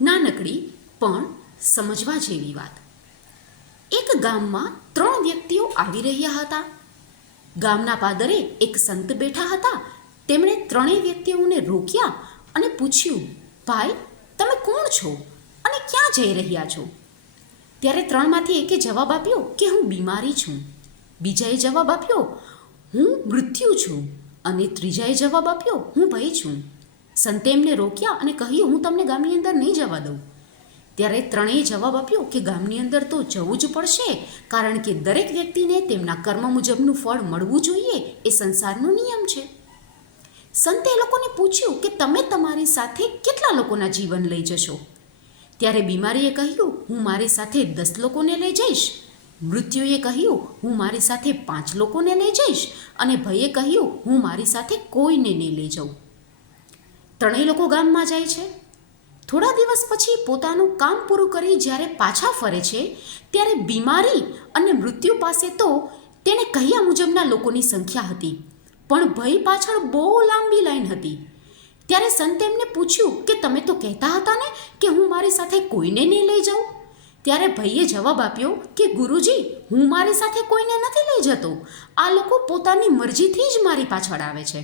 નાનકડી પણ સમજવા જેવી વાત. એક ગામમાં 3 વ્યક્તિઓ આવી રહ્યા હતા. ગામના પાદરે એક સંત બેઠા હતા. તેમણે 3 વ્યક્તિઓને રોક્યા અને પૂછ્યું, ભાઈ, તમે કોણ છો અને ક્યાં જઈ રહ્યા છો? ત્યારે 3માંથી એકે જવાબ આપ્યો કે હું બીમારી છું. બીજાએ જવાબ આપ્યો, હું મૃત્યુ છું. અને ત્રીજાએ જવાબ આપ્યો, હું ભય છું. સંતે એમને રોક્યા અને કહ્યું, હું તમને ગામની અંદર નહીં જવા દઉં. ત્યારે 3એ જવાબ આપ્યો કે ગામની અંદર તો જવું જ પડશે, કારણ કે દરેક વ્યક્તિને તેમના કર્મ મુજબનું ફળ મળવું જોઈએ, એ સંસારનો નિયમ છે. સંતે એ લોકોને પૂછ્યું કે તમે તમારી સાથે કેટલા લોકોના જીવન લઈ જશો? ત્યારે બીમારીએ કહ્યું, હું મારી સાથે 10 લોકોને લઈ જઈશ. મૃત્યુએ કહ્યું, હું મારી સાથે 5 લોકોને લઈ જઈશ. અને ભયે કહ્યું, હું મારી સાથે કોઈને નહીં લઈ જાઉં. 3 લોકો ગામમાં જાય છે. થોડા દિવસ પછી પોતાનું કામ પૂરું કરી જ્યારે પાછા ફરે છે, ત્યારે બીમારી અને મૃત્યુ પાસે તો તેણે કહ્યા મુજબના લોકોની સંખ્યા હતી, પણ ભય પાછળ બહુ લાંબી લાઈન હતી. ત્યારે સંતે એમને પૂછ્યું કે તમે તો કહેતા હતા ને કે હું મારી સાથે કોઈને નહીં લઈ જાઉં? ત્યારે ભઈએ જવાબ આપ્યો કે ગુરુજી, હું મારી સાથે કોઈને નથી લઈ જતો. આ લોકો પોતાની મરજીથી જ મારી પાછળ આવે છે.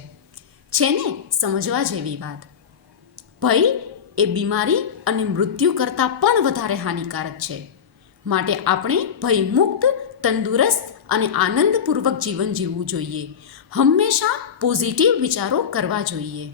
છે ને સમજવા જેવી વાત. ભય એ બીમારી અને મૃત્યુ કરતાં પણ વધારે હાનિકારક છે. માટે આપણે ભયમુક્ત, તંદુરસ્ત અને આનંદપૂર્વક જીવન જીવવું જોઈએ. હંમેશા પોઝિટિવ વિચારો કરવા જોઈએ.